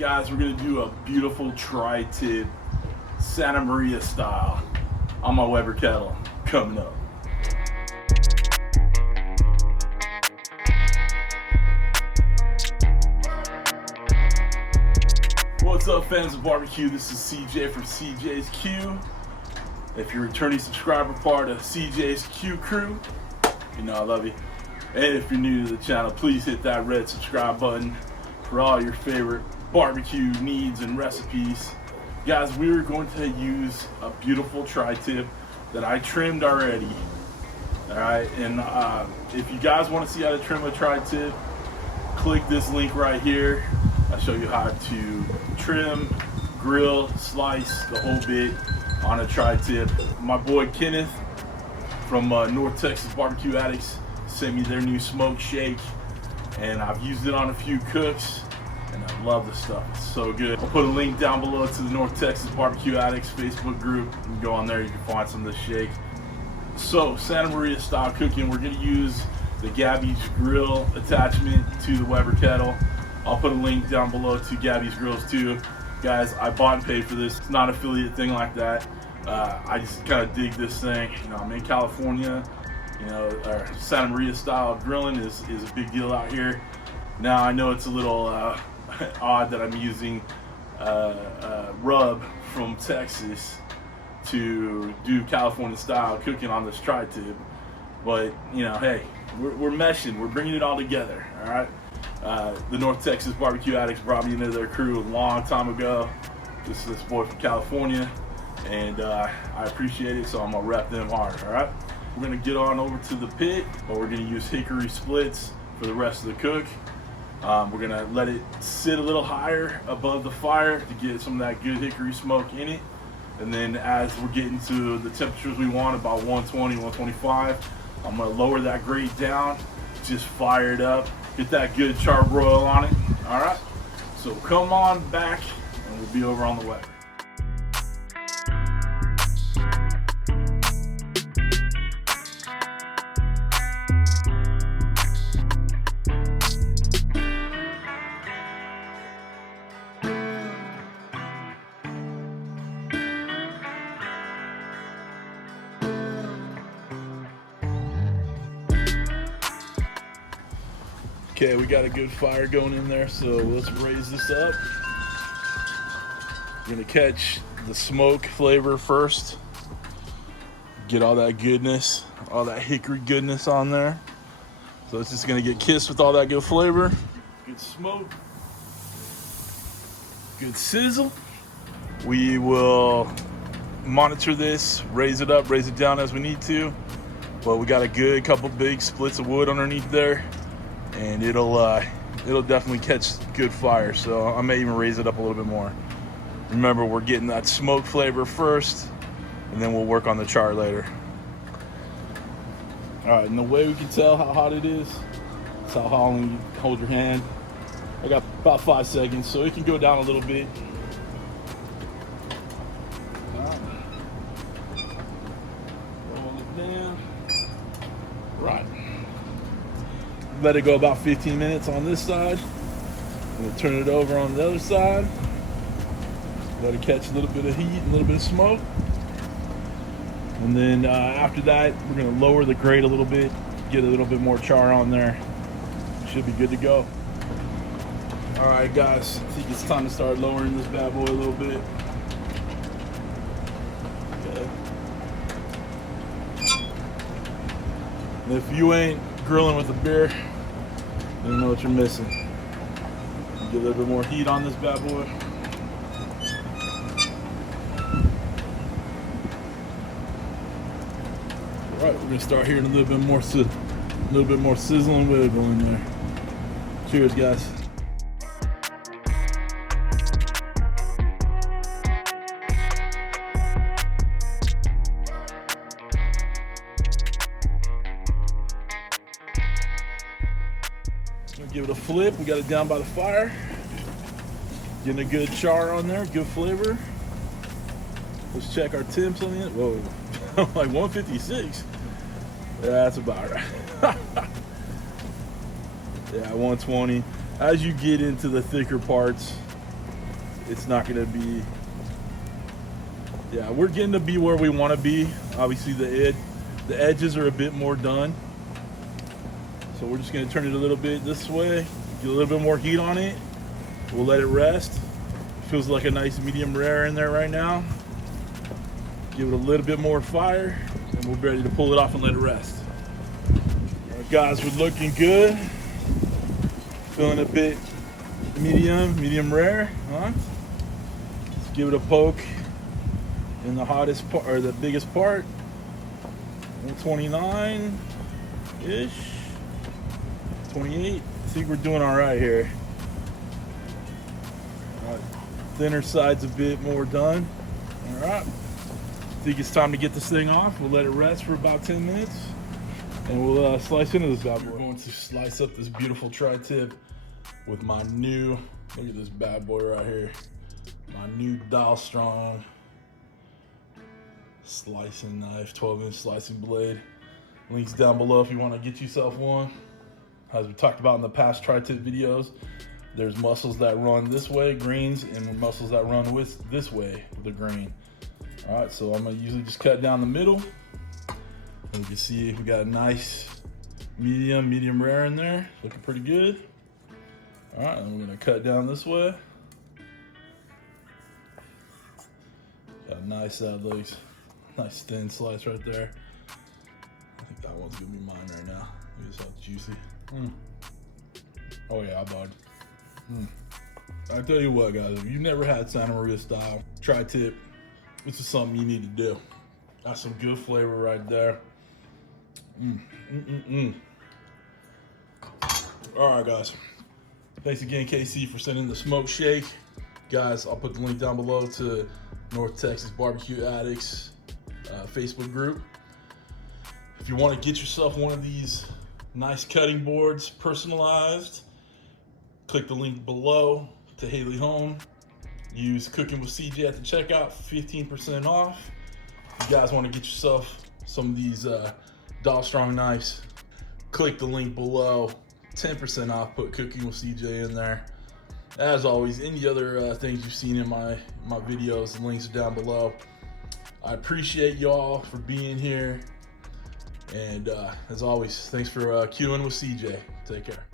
Guys, we're gonna do a beautiful tri-tip Santa Maria style on my Weber Kettle coming up. What's up, fans of barbecue? This is CJ from CJ's Q. If you're a returning subscriber, part of CJ's Q crew, you know I love you. And if you're new to the channel, please hit that red subscribe button for all your favorite barbecue needs and recipes. Guys, we are going to use a beautiful tri-tip that I trimmed already. Alright, and if you guys want to see how to trim a tri-tip, click this link right here. I'll show you how to trim, grill, slice, the whole bit on a tri-tip. My boy Kenneth from North Texas Barbecue Addicts sent me their new smoke shake, and I've used it on a few cooks, and I love the stuff. It's so good. I'll put a link down below to the North Texas Barbecue Addicts Facebook group. You can go on there, you can find some of this shake. So, Santa Maria style cooking, we're gonna use the Gabby's grill attachment to the Weber Kettle. I'll put a link down below to Gabby's grills too. Guys, I bought and paid for this. It's not an affiliate thing like that. I just kind of dig this thing. You know, I'm in California. You know, Santa Maria style grilling is a big deal out here. Now I know it's a little odd that I'm using rub from Texas to do California style cooking on this tri-tip, but you know, hey, we're meshing. We're bringing it all together. All right. The North Texas Barbecue Addicts brought me into their crew a long time ago. This is this boy from California, and I appreciate it, so I'm gonna rep them hard. All right. We're gonna get on over to the pit, but we're gonna use hickory splits for the rest of the cook. We're gonna let it sit a little higher above the fire to get some of that good hickory smoke in it. And then as we're getting to the temperatures we want, about 120, 125, I'm gonna lower that grate down, just fire it up, get that good charbroil on it. All right, so come on back and we'll be over on the Weber. Okay, we got a good fire going in there, so let's raise this up. We're gonna catch the smoke flavor first. Get all that goodness, all that hickory goodness on there. So it's just gonna get kissed with all that good flavor. Good smoke, good sizzle. We will monitor this, raise it up, raise it down as we need to. But we got a good couple big splits of wood underneath there, and it'll definitely catch good fire, so I may even raise it up a little bit more. Remember, we're getting that smoke flavor first, and then we'll work on the char later. All right, and the way we can tell how hot it is how long you hold your hand. I got about 5 seconds, so it can go down a little bit. All right. Roll it down. Right. Let it go about 15 minutes on this side. We'll turn it over on the other side. Let it catch a little bit of heat and a little bit of smoke. And then after that, we're gonna lower the grate a little bit, get a little bit more char on there. Should be good to go. All right, guys, I think it's time to start lowering this bad boy a little bit. Okay. And if you ain't grilling with a beer, I don't know what you're missing. Get a little bit more heat on this bad boy. All right, we're gonna start hearing a little bit more sizzling wood going there. Cheers, guys. Give it a flip. We got it down by the fire. Getting a good char on there, good flavor. Let's check our temps on it. Whoa, like 156. Yeah, that's about right. Yeah, 120. As you get into the thicker parts, it's not gonna be, yeah, we're getting to be where we want to be. Obviously the edges are a bit more done. So we're just gonna turn it a little bit this way, get a little bit more heat on it. We'll let it rest. Feels like a nice medium rare in there right now. Give it a little bit more fire, and we're ready to pull it off and let it rest. All right, guys, we're looking good. Feeling a bit medium rare, huh? Let's give it a poke in the hottest part, or the biggest part. 129-ish, 28. I think we're doing all right here. All right. Thinner side's a bit more done. All right. I think it's time to get this thing off. We'll let it rest for about 10 minutes, and we'll slice into this bad boy. We're going to slice up this beautiful tri-tip with my new, look at this bad boy right here, my new Dial Strong slicing knife, 12-inch slicing blade. Links down below if you want to get yourself one. As we talked about in the past tri-tip videos, there's muscles that run this way, greens, and muscles that run this way, the grain. All right, so I'm gonna usually just cut down the middle. And you can see we got a nice medium rare in there, looking pretty good. All right, and we're gonna cut down this way. Got nice legs, nice thin slice right there. I think that one's gonna be mine right now. Look at this, how juicy. Oh yeah, I bought. I tell you what, guys, if you've never had Santa Maria style tri-tip, this is something you need to do. That's some good flavor right there. All right, guys. Thanks again, KC, for sending the smoke shake. Guys, I'll put the link down below to North Texas Barbecue Addicts Facebook group. If you want to get yourself one of these nice cutting boards, personalized, click the link below to Haley Home. Use Cooking with CJ at the checkout for 15% off. If you guys want to get yourself some of these Dial Strong knives, click the link below, 10% off, put Cooking with CJ in there. As always, any other things you've seen in my videos, the links are down below. I appreciate y'all for being here. And as always, thanks for queuing with CJ. Take care.